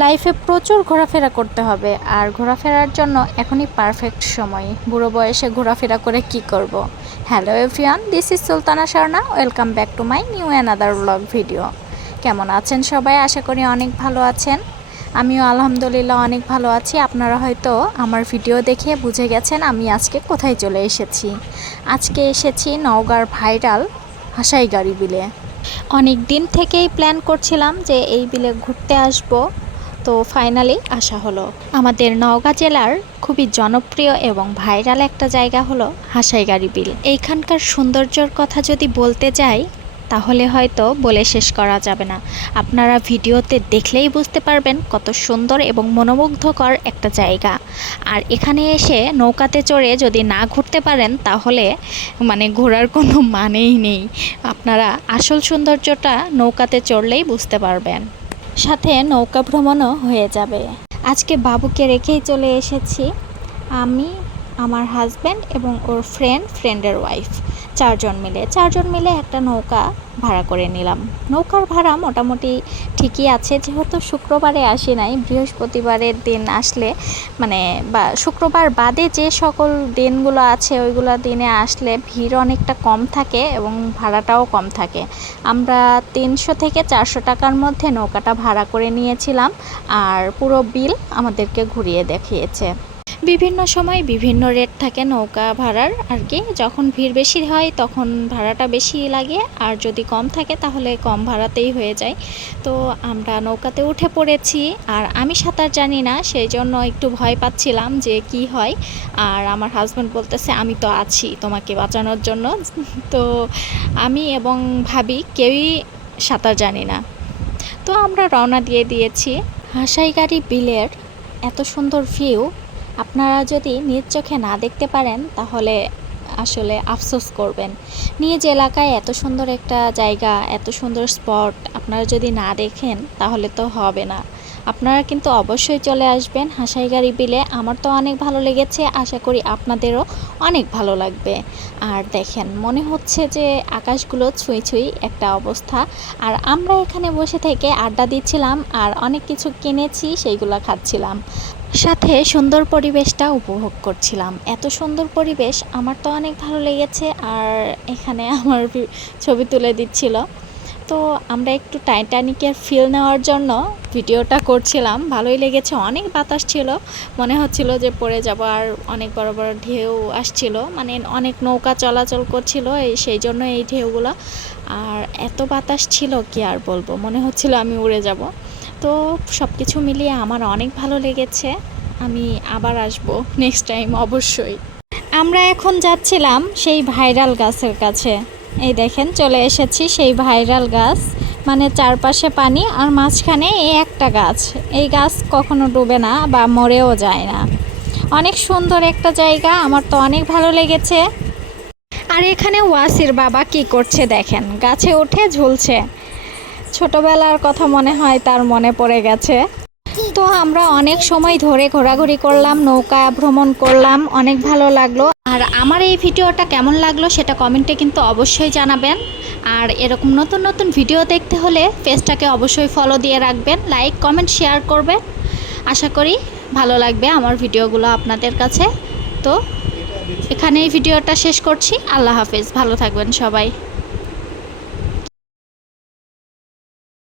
লাইফে প্রচুর ঘোরাফেরা করতে হবে, আর ঘোরাফেরার জন্য এখনই পারফেক্ট সময়। বুড়ো বয়সে ঘোরাফেরা করে কি করব। Hello everyone, this is Sultana Swarna. Welcome back to my new another blog video. কেমন আছেন সবাই? আশা করি অনেক ভালো আছেন। আমিও আলহামদুলিল্লাহ অনেক ভালো আছি। আপনারা হয়তো আমার ভিডিও দেখে বুঝে গেছেন আমি আজকে কোথায় চলে এসেছি। আজকে এসেছি নওগাঁর ভাইরাল হাসাইগাড়ি বিলে। অনেক দিন থেকেই প্ল্যান করছিলাম যে এই বিলে ঘুরতে আসব, তো ফাইনালি আসা হলো। আমাদের নওগাঁ জেলার খুবই জনপ্রিয় এবং ভাইরাল একটা জায়গা হলো হাসাইগাড়ি বিল। এইখানকার সৌন্দর্যর কথা যদি বলতে যাই তাহলে হয়তো বলে শেষ করা যাবে না। আপনারা ভিডিওতে দেখলেই বুঝতে পারবেন কত সুন্দর এবং মনোমুগ্ধকর একটা জায়গা। আর এখানে এসে নৌকাতে চড়ে যদি না ঘুরতে পারেন তাহলে ঘোরার কোনো মানেই নেই। আপনারা আসল সৌন্দর্যটা নৌকাতে চড়লেই বুঝতে পারবেন, সাথে নৌকা ভ্রমণও হয়ে যাবে। আজকে বাবুকে রেখেই চলে এসেছি। আমি, আমার হাজব্যান্ড এবং ওর ফ্রেন্ডের ওয়াইফ, চারজন মিলে একটা নৌকা ভাড়া করে নিলাম। নৌকার ভাড়া মোটামুটি ঠিকই আছে, যেহেতু শুক্রবারে আসি নাই, বৃহস্পতিবারের দিন আসলে বা শুক্রবার বাদে যে সকল দিনগুলো আছে ওইগুলো দিনে আসলে ভিড় অনেকটা কম থাকে এবং ভাড়াটাও কম থাকে। আমরা 300 থেকে 400 টাকার মধ্যে নৌকাটা ভাড়া করে নিয়েছিলাম, আর পুরো বিল আমাদেরকে ঘুরিয়ে দেখিয়েছে। বিভিন্ন সময় বিভিন্ন রেট থাকে নৌকা ভাড়ার আর কি। যখন ভিড় বেশি হয় তখন ভাড়াটা বেশি লাগে, আর যদি কম থাকে তাহলে কম ভাড়াতেই হয়ে যায়। তো আমরা নৌকাতে উঠে পড়েছি, আর আমি সাঁতার জানি না, সেই জন্য একটু ভয় পাচ্ছিলাম যে কি হয়। আর আমার হাজব্যান্ড বলতেছে আমি তো আছি তোমাকে বাঁচানোর জন্য। তো আমি এবং ভাবি কেউই সাঁতার জানি না। তো আমরা রওনা দিয়ে দিয়েছি। হাসাইগাড়ি বিলের এত সুন্দর ভিউ আপনারা যদি নিজ চোখে না দেখতে পারেন তাহলে আসলে আফসোস করবেন। নিজ এলাকায় এত সুন্দর একটা জায়গা, এত সুন্দর স্পট আপনারা যদি না দেখেন তাহলে তো হবে না। আপনারা কিন্তু অবশ্যই চলে আসবেন হাসাইগাড়ি বিলে। আমার তো অনেক ভালো লেগেছে, আশা করি আপনাদেরও অনেক ভালো লাগবে। আর দেখেন, মনে হচ্ছে যে আকাশগুলো ছুঁই ছুঁই একটা অবস্থা। আর আমরা এখানে বসে থেকে আড্ডা দিচ্ছিলাম আর অনেক কিছু কিনেছি, সেইগুলো খাচ্ছিলাম, সাথে সুন্দর পরিবেশটা উপভোগ করছিলাম। এত সুন্দর পরিবেশ আমার তো অনেক ভালো লেগেছে। আর এখানে আমার ছবি তুলে দিচ্ছিল। তো আমরা একটু টাইটানিকের ফিল নেওয়ার জন্য ভিডিওটা করছিলাম। ভালোই লেগেছে, অনেক বাতাস ছিল, মনে হচ্ছিল যে পড়ে যাব। আর অনেক বড় বড় ঢেউ আসছিল, অনেক নৌকা চলাচল করছিল, সেই জন্য এই ঢেউগুলো। আর এত বাতাস ছিল কি আর বলবো, মনে হচ্ছিল আমি উড়ে যাব। তো সব কিছু মিলিয়ে আমার অনেক ভালো লেগেছে। আমি আবার আসবো নেক্সট টাইম অবশ্যই। আমরা এখন যাচ্ছিলাম সেই ভাইরাল গাছের কাছে। এই দেখেন, চলে এসেছি সেই ভাইরাল গাছ, চারপাশে পানি আর মাঝখানে এই একটা গাছ। এই গাছ কখনো ডুবে না বা মরেও যায় না। অনেক সুন্দর একটা জায়গা, আমার তো অনেক ভালো লেগেছে। আর এখানে ওয়াসির বাবা কি করছে দেখেন, গাছে উঠে ঝুলছে। ছোটবেলার কথা মনে হয় তার মনে পড়ে গেছে। তো আমরা অনেক সময় ধরে ঘোরাঘুরি করলাম, নৌকা ভ্রমণ করলাম, অনেক ভালো লাগলো। আর আমার এই ভিডিওটা কেমন লাগলো সেটা কমেন্টে কিন্তু অবশ্যই জানাবেন। আর এরকম নতুন নতুন ভিডিও দেখতে হলে পেজটাকে অবশ্যই ফলো দিয়ে রাখবেন, লাইক কমেন্ট শেয়ার করবেন। আশা করি ভালো লাগবে আমার ভিডিওগুলো আপনাদের কাছে। তো এখানেই ভিডিওটা শেষ করছি। আল্লাহ হাফেজ, ভালো থাকবেন সবাই।